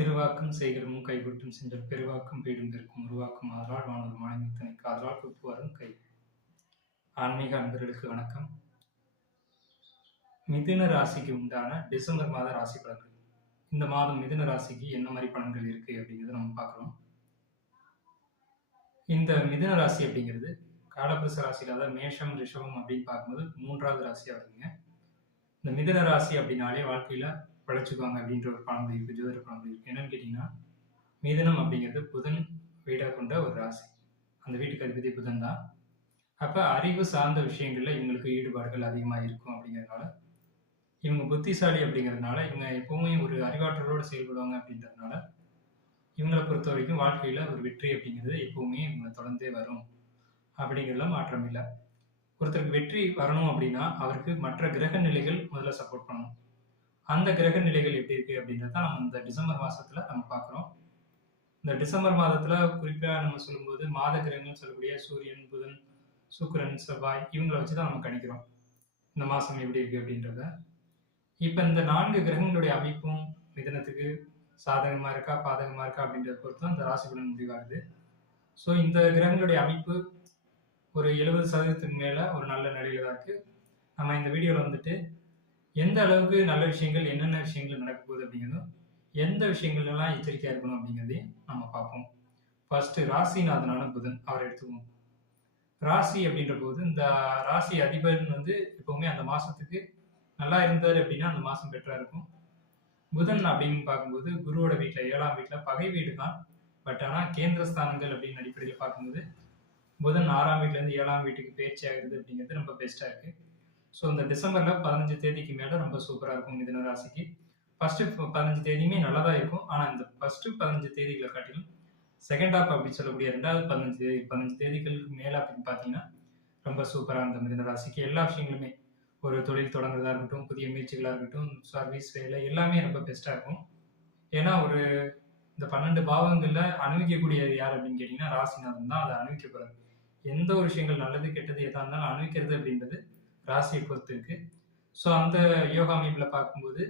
திருவாக்கும் செய்கிறமும் கைகொட்டும் சென்றல் பெருவாக்கும் பீடும் பெருக்கும் உருவாக்கும் ஆதலால் வானொரு மாநிலத்தினை காதலால் குப்பு வரும் கை. ஆன்மீக அன்பர்களுக்கு வணக்கம். மிதுன ராசிக்கு உண்டான டிசம்பர் மாத ராசி பலன்கள். இந்த மாதம் மிதுன ராசிக்கு என்ன மாதிரி பலன்கள் இருக்கு அப்படிங்கிறத நம்ம பார்க்குறோம். இந்த மிதுன ராசி அப்படிங்கிறது காலபுருஷ ராசியில், அதாவது மேஷம் ரிஷபம் அப்படின்னு பார்க்கும்போது 3வது ராசியாக வருதுங்க. இந்த மிதுன ராசி அப்படின்னாலே வாழ்க்கையில பழச்சுக்குவாங்க அப்படின்ற ஒரு பழமொழி இருக்கு, ஜோதிட பழமொழி இருக்கு. என்னன்னு கேட்டீங்கன்னா, மிதுனம் அப்படிங்கிறது புதன் வீடாக கொண்ட ஒரு ராசி. அந்த வீட்டுக்கு அதிபதி புதன் தான். அப்ப அறிவு சார்ந்த விஷயங்கள்ல இவங்களுக்கு ஈடுபாடுகள் அதிகமாக இருக்கும். அப்படிங்கிறதுனால இவங்க புத்திசாலி அப்படிங்கிறதுனால இவங்க எப்பவுமே ஒரு அறிவாற்றலோடு செயல்படுவாங்க. அப்படின்றதுனால இவங்களை பொறுத்த வரைக்கும் வாழ்க்கையில ஒரு வெற்றி அப்படிங்கிறது எப்பவுமே இவங்களை தொடர்ந்தே வரும் அப்படிங்கிறதுல மாற்றம் இல்லை. ஒருத்தருக்கு வெற்றி வரணும் அப்படின்னா அவருக்கு மற்ற கிரக நிலைகள் முதல்ல சப்போர்ட் பண்ணணும். அந்த கிரக நிலைகள் எப்படி இருக்கு அப்படின்றத நம்ம இந்த டிசம்பர் மாசத்துல நம்ம பார்க்குறோம். இந்த டிசம்பர் மாதத்துல குறிப்பா நம்ம சொல்லும்போது மாத கிரகங்கள் சொல்லக்கூடிய சூரியன், புதன், சுக்கிரன், செவ்வாய் இவங்களை வச்சுதான் நம்ம கணிக்கிறோம் இந்த மாசம் எப்படி இருக்கு அப்படின்றத. இப்ப இந்த 4 கிரகங்களுடைய அமைப்பும் மிதனத்துக்கு சாதகமா இருக்கா பாதகமா இருக்கா அப்படின்றத பொறுத்து தான் இந்த ராசி பலன் முடிவாகுது. ஸோ இந்த கிரகங்களுடைய அமைப்பு ஒரு 70% மேல ஒரு நல்ல நிலையில தான் இருக்கு. நம்ம இந்த வீடியோல வந்துட்டு எந்த அளவுக்கு நல்ல விஷயங்கள், என்னென்ன விஷயங்கள் நடக்க போகுது அப்படிங்கிறதும், எந்த விஷயங்கள்லாம் எச்சரிக்கையா இருக்கணும் அப்படிங்கிறதையும் நம்ம பார்ப்போம். ஃபர்ஸ்ட் ராசிநாதனான புதன், அவரை எடுத்துக்குவோம். ராசி அப்படின்ற போது இந்த ராசி அதிபர் வந்து எப்பவுமே அந்த மாசத்துக்கு நல்லா இருந்தாரு அப்படின்னா அந்த மாசம் பெட்டரா இருக்கும். புதன் அப்படின்னு பார்க்கும்போது குருவோட வீட்டுல 7ஆம் வீட்டுல பகை வீடு தான். பட் ஆனா கேந்திர ஸ்தானங்கள் அப்படின்னு அடிப்படையில் பார்க்கும்போது புதன் 6ஆம் வீட்டுல இருந்து 7ஆம் வீட்டுக்கு பயிற்சி ஆகுது அப்படிங்கிறது ரொம்ப பெஸ்டா இருக்கு. ஸோ இந்த டிசம்பர்ல 15 தேதிக்கு மேல ரொம்ப சூப்பரா இருக்கும் மிதுன ராசிக்கு. ஃபர்ஸ்ட் 15 தேதியுமே நல்லா தான் இருக்கும். ஆனா இந்த ஃபர்ஸ்ட் 15 தேதிகளை காட்டிலும் செகண்ட் ஹாப் அப்படின்னு சொல்லக்கூடிய 2வது 15 தேதிகளுக்கு மேல அப்படின்னு பார்த்தீங்கன்னா ரொம்ப சூப்பரா இந்த மிதுன ராசிக்கு எல்லா விஷயங்களுமே, ஒரு தொழில் தொடங்குறதா இருக்கட்டும், புதிய முயற்சிகளா இருக்கட்டும், சர்வீஸ், வேலை எல்லாமே ரொம்ப பெஸ்டா இருக்கும். ஏன்னா ஒரு இந்த 12 பாவங்கள்ல அனுபவிக்கக்கூடிய யார் அப்படின்னு கேட்டீங்கன்னா ராசிநாதன் தான் அதை அனுபவிக்க போறாரு. எந்த ஒரு விஷயங்கள் நல்லது கெட்டது எதா இருந்தாலும் அனுபவிக்கிறது அப்படின்றது ராசியை பொறுத்து இருக்கு. ஸோ அந்த யோகா அமைப்புல பார்க்கும்போது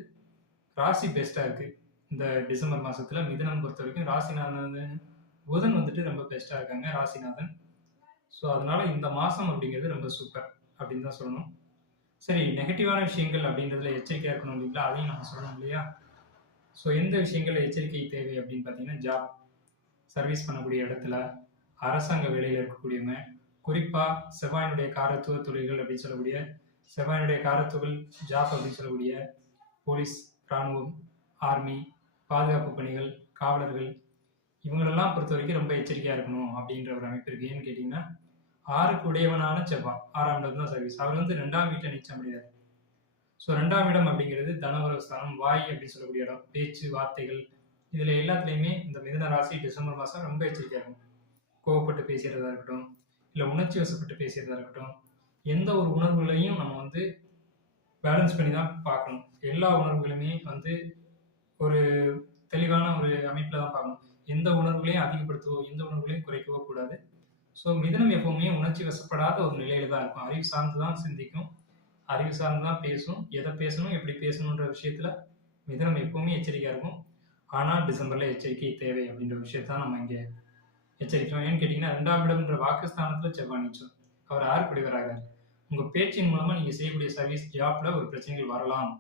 ராசி பெஸ்டா இருக்கு. இந்த டிசம்பர் மாசத்துல மிதுனம் பொறுத்த வரைக்கும் ராசிநாதன் புதன் வந்துட்டு ரொம்ப பெஸ்டா இருக்காங்க, ராசிநாதன். ஸோ அதனால இந்த மாசம் அப்படிங்கிறது ரொம்ப சூப்பர் அப்படின்னு தான் சொல்லணும். சரி, நெகட்டிவான விஷயங்கள் அப்படின்றதுல எச்சரிக்கையா இருக்கணும் இல்லைங்களா, அதையும் நம்ம சொல்லணும் இல்லையா. ஸோ எந்த விஷயங்கள்ல எச்சரிக்கை தேவை அப்படின்னு பார்த்தீங்கன்னா, ஜாப், சர்வீஸ் பண்ணக்கூடிய இடத்துல, அரசாங்க வேலையில் இருக்கக்கூடியவங்க, குறிப்பா செவ்வாயினுடைய காரத்துவ தொழில்கள் அப்படின்னு சொல்லக்கூடிய, செவ்வாயினுடைய காரத்துவல் ஜாப் அப்படின்னு சொல்லக்கூடிய போலீஸ், இராணுவம், ஆர்மி, பாதுகாப்பு பணிகள், காவலர்கள் இவங்களெல்லாம் பொறுத்த வரைக்கும் ரொம்ப எச்சரிக்கையா இருக்கணும் அப்படின்ற ஒரு அமைப்பு இருக்கு. ஏன்னு கேட்டீங்கன்னா, 6க்கு உடையவனான செவ்வாய் 6ஆம் இடம் தான் சர்வீஸ். அவர் வந்து 2ஆம் வீட்டை நீச்சம் அடைகிறார். ஸோ 2ஆம் இடம் அப்படிங்கிறது தனவரவு ஸ்தானம், வாய் அப்படின்னு சொல்லக்கூடிய இடம், பேச்சு, வார்த்தைகள் இதுல எல்லாத்துலயுமே இந்த மிதுன ராசி டிசம்பர் மாசம் ரொம்ப எச்சரிக்கையா இருக்கும். கோவப்பட்டு பேசுறதா இருக்கட்டும், இல்லை உணர்ச்சி வசப்பட்டு பேசுறதா இருக்கட்டும், எந்த ஒரு உணர்வுகளையும் நம்ம வந்து பேலன்ஸ் பண்ணி தான் பார்க்கணும். எல்லா உணர்வுகளுமே வந்து ஒரு தெளிவான ஒரு அமைப்பில் தான் பார்க்கணும். எந்த உணர்வுகளையும் அதிகப்படுத்தவோ எந்த உணர்வுகளையும் குறைக்கவோ கூடாது. ஸோ மிதுனம் எப்பவுமே உணர்ச்சி வசப்படாத ஒரு நிலையில தான் இருக்கும். அறிவு சார்ந்து தான் சிந்திக்கும், அறிவு சார்ந்து தான் பேசும். எதை பேசணும், எப்படி பேசணுன்ற விஷயத்துல மிதுனம் எப்பவுமே எச்சரிக்கையா இருக்கும். ஆனால் டிசம்பர்ல எச்சரிக்கை தேவை அப்படின்ற விஷயத்தான் நம்ம இங்கே எச்சரிக்கிறோம். ஏன்னு கேட்டீங்கன்னா, 2ஆம் இடம்ன்ற வாக்குஸ்தானத்துல செவ்வாய் நீச்சம். அவர் 6 குடிவராக. உங்க பேச்சின் மூலமா நீங்க செய்யக்கூடிய சர்வீஸ், ஜாப்ல ஒரு பிரச்சனைகள் வரலாம்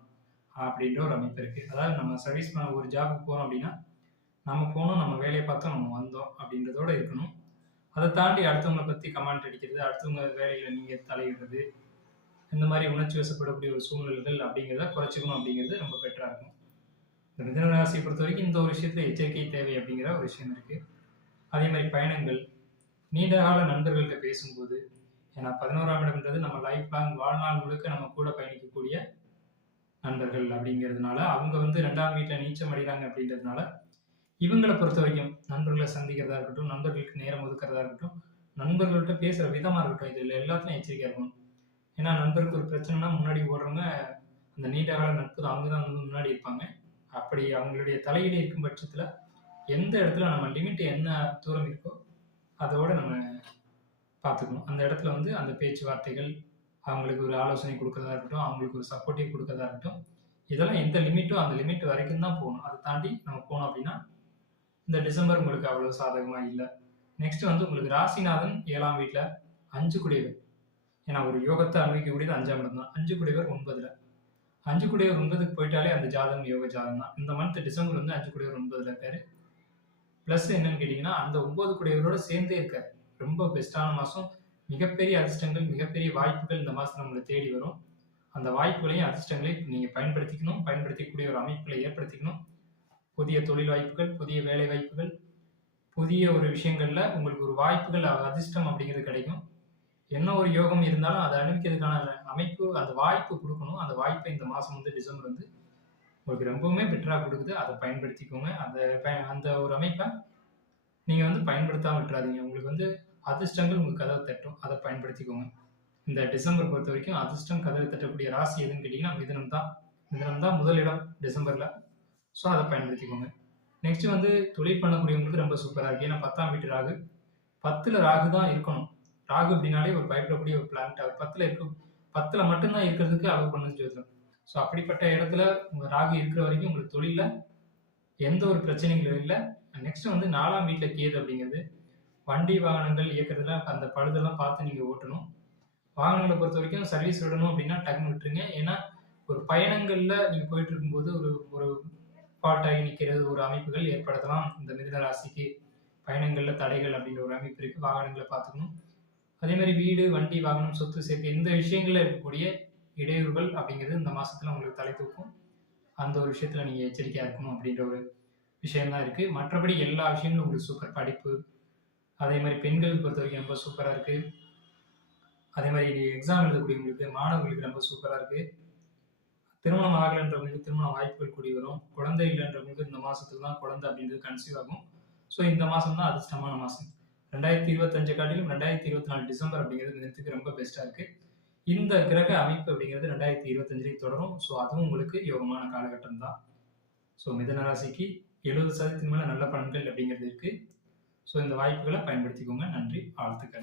அப்படின்ற ஒரு அமைப்பு இருக்கு. அதாவது நம்ம சர்வீஸ் பண்ண ஒரு ஜாபுக்கு போறோம் அப்படின்னா, நம்ம போனோம், நம்ம வேலையை பார்த்தோம், நம்ம வந்தோம் அப்படின்றதோட இருக்கணும். அதை தாண்டி அடுத்தவங்களை பத்தி கமெண்ட் அடிக்கிறது, அடுத்தவங்க வேலையில நீங்க தலையிடுறது, இந்த மாதிரி உணர்ச்சி வசப்படக்கூடிய ஒரு சூழ்நிலைகள் அப்படிங்கிறத குறைச்சிக்கணும் அப்படிங்கிறது ரொம்ப பெட்டரா இருக்கும். இந்த மிதுன ராசியை பொறுத்த வரைக்கும் இந்த ஒரு விஷயத்துல எச்சரிக்கை தேவை அப்படிங்கிற ஒரு விஷயம் இருக்கு. அதே மாதிரி பயணங்கள், நீண்ட கால நண்பர்கள்ட்ட பேசும்போது, ஏன்னா 11ஆம் இடம்ன்றது நம்ம லைஃப் லாங் வாழ்நாள் முழுக்க நம்ம கூட பயணிக்கக்கூடிய நண்பர்கள் அப்படிங்கிறதுனால அவங்க வந்து 2ஆம் வீட்டுல நீச்சம் அடைகிறாங்க அப்படின்றதுனால இவங்களை பொறுத்த வரைக்கும் நண்பர்களை சந்திக்கிறதா இருக்கட்டும், நண்பர்களுக்கு நேரம் ஒதுக்கிறதா இருக்கட்டும், நண்பர்கள்ட்ட பேசுற விதமா இருக்கட்டும், இதுல எல்லாத்துலையும் எச்சரிக்கையா இருக்கணும். ஏன்னா நண்பருக்கு ஒரு பிரச்சனைனா முன்னாடி ஓடுறவங்க அந்த நீண்ட கால நட்பு அவங்க தான் வந்து முன்னாடி இருப்பாங்க. அப்படி அவங்களுடைய தலையீடு இருக்கும் பட்சத்துல எந்த இடத்துல நம்ம லிமிட் என்ன தூரம் இருக்கோ அதோட நம்ம பார்த்துக்கணும். அந்த இடத்துல வந்து அந்த பேச்சுவார்த்தைகள், அவங்களுக்கு ஒரு ஆலோசனை கொடுக்கறதா இருக்கட்டும், அவங்களுக்கு ஒரு சப்போர்ட்டிவ் கொடுக்கறதா இருக்கட்டும், இதெல்லாம் எந்த லிமிட்டோ அந்த லிமிட் வரைக்கும் தான் போகணும். அதை தாண்டி நம்ம போனோம் அப்படின்னா இந்த டிசம்பர் உங்களுக்கு அவ்வளவு சாதகமா இல்லை. நெக்ஸ்ட் வந்து உங்களுக்கு ராசிநாதன் 7ஆம் வீட்டில் 5 குடையவர். ஏன்னா ஒரு யோகத்தை அனுபவிக்கக்கூடியது 5ஆம் இடம் தான். 5 குடையவர் 9ல். 5 குடையவர் 9க்கு போயிட்டாலே அந்த ஜாதகம் யோக ஜாதகம் தான். இந்த மந்த் டிசம்பர் வந்து 5 குடையவர் 9ல் இருக்காரு. ப்ளஸ் என்னன்னு கேட்டிங்கன்னா அந்த 9 குடையவரோட சேர்ந்தே இருக்காரு. ரொம்ப பெஸ்ட்டான மாதம். மிகப்பெரிய அதிர்ஷ்டங்கள், மிகப்பெரிய வாய்ப்புகள் இந்த மாதத்தில் உங்களை தேடி வரும். அந்த வாய்ப்புகளையும் அதிர்ஷ்டங்களையும் நீங்கள் பயன்படுத்திக்கணும். பயன்படுத்தக்கூடிய ஒரு அமைப்புகளை ஏற்படுத்திக்கணும். புதிய தொழில் வாய்ப்புகள், புதிய வேலை வாய்ப்புகள், புதிய ஒரு விஷயங்கள்ல உங்களுக்கு ஒரு வாய்ப்புகள், அதிர்ஷ்டம் அப்படிங்கிறது கிடைக்கும். என்ன ஒரு யோகம் இருந்தாலும் அதை அனுபவிக்கிறதுக்கான அமைப்பு, அந்த வாய்ப்பு கொடுக்கணும். அந்த வாய்ப்பை இந்த மாதம் வந்து டிசம்பர் வந்து உங்களுக்கு ரொம்பவுமே பெட்டராக கொடுக்குது. அதை பயன்படுத்திக்கோங்க. அந்த ஒரு அமைப்பை நீங்கள் வந்து பயன்படுத்தாமல் விட்டுறாதீங்க. உங்களுக்கு வந்து அதிர்ஷ்டங்கள் உங்களுக்கு கதவை தட்டும். அதை பயன்படுத்திக்கோங்க. இந்த டிசம்பர் பொறுத்த வரைக்கும் அதிர்ஷ்டம் கதவை தட்டக்கூடிய ராசி எதுன்னு கேட்டிங்கன்னா மிதுனம் தான். மிதுனம் தான் முதலிடம் டிசம்பரில். ஸோ அதை பயன்படுத்திக்கோங்க. நெக்ஸ்ட் வந்து தொழில் பண்ணக்கூடியவங்களுக்கு ரொம்ப சூப்பராக இருக்குது. ஏன்னா 10ஆம் வீட்டு ராகு, 10ல் ராகு தான் இருக்கணும். ராகு அப்படின்னாலே ஒரு பயப்படக்கூடிய ஒரு பிளானட். அவர் 10ல் மட்டும்தான் இருக்கிறதுக்கு அளவு பண்ணு ஜோதிடம். ஸோ அப்படிப்பட்ட இடத்துல உங்கள் ராகு இருக்கிற வரைக்கும் உங்களுக்கு தொழிலில் எந்த ஒரு பிரச்சனைகளும் இல்லை. நெக்ஸ்ட் வந்து 4ஆம் வீட்டில் கேது அப்படிங்கிறது வண்டி வாகனங்கள் இயக்கிறதுல அந்த பழுதெல்லாம் பார்த்து நீங்கள் ஓட்டணும். வாகனங்களை பொறுத்த வரைக்கும் சர்வீஸ் விடணும் அப்படின்னா டக்குன்னு விட்டுருங்க. ஏன்னா ஒரு பயணங்களில் நீங்கள் போயிட்டு இருக்கும்போது ஒரு ஃபால்ட் ஆகி நிற்கிறது ஒரு அமைப்புகள் ஏற்படுத்தலாம். இந்த மிதுன ராசிக்கு பயணங்களில் தடைகள் அப்படின்ற ஒரு அமைப்பு இருக்குது. வாகனங்களை பார்த்துக்கணும். அதே மாதிரி வீடு, வண்டி, வாகனம், சொத்து சேர்க்கை இந்த விஷயங்களில் இருக்கக்கூடிய இடையூறுகள் அப்படிங்கிறது இந்த மாதத்தில் உங்களுக்கு தலை தூக்கும். அந்த ஒரு விஷயத்தில் நீங்கள் எச்சரிக்கையாக இருக்கணும் அப்படின்ற ஒரு விஷயம்தான் இருக்குது. மற்றபடி எல்லா விஷயங்களும் உங்களுக்கு சூப்பர். படிப்பு, அதே மாதிரி பெண்கள் பொறுத்த வரைக்கும் ரொம்ப சூப்பராக இருக்குது. அதே மாதிரி எக்ஸாம் எழுதக்கூடியவங்களுக்கு, மாணவர்களுக்கு ரொம்ப சூப்பராக இருக்குது. திருமணம் ஆகலைன்றவங்களுக்கு திருமண வாய்ப்புகள் கூடி வரும். குழந்தை இல்லைன்றவங்களுக்கு இந்த மாதத்துல தான் குழந்தை அப்படின்றது கன்சீவ் ஆகும். ஸோ இந்த மாதம் தான் அதிர்ஷ்டமான மாதம். 2025 காட்டிலும் 2024 டிசம்பர் அப்படிங்கிறது மிதனத்துக்கு ரொம்ப பெஸ்ட்டாக இருக்குது. இந்த கிரக அமைப்பு அப்படிங்கிறது 2025 தொடரும். ஸோ அதுவும் உங்களுக்கு யோகமான காலகட்டம் தான். ஸோ மிதுன ராசிக்கு 70% மேலே நல்ல பலன்கள் அப்படிங்கிறது இருக்குது. ஸோ இந்த வாய்ப்புகளை பயன்படுத்திக்கோங்க. நன்றி, வாழ்த்துக்கள்.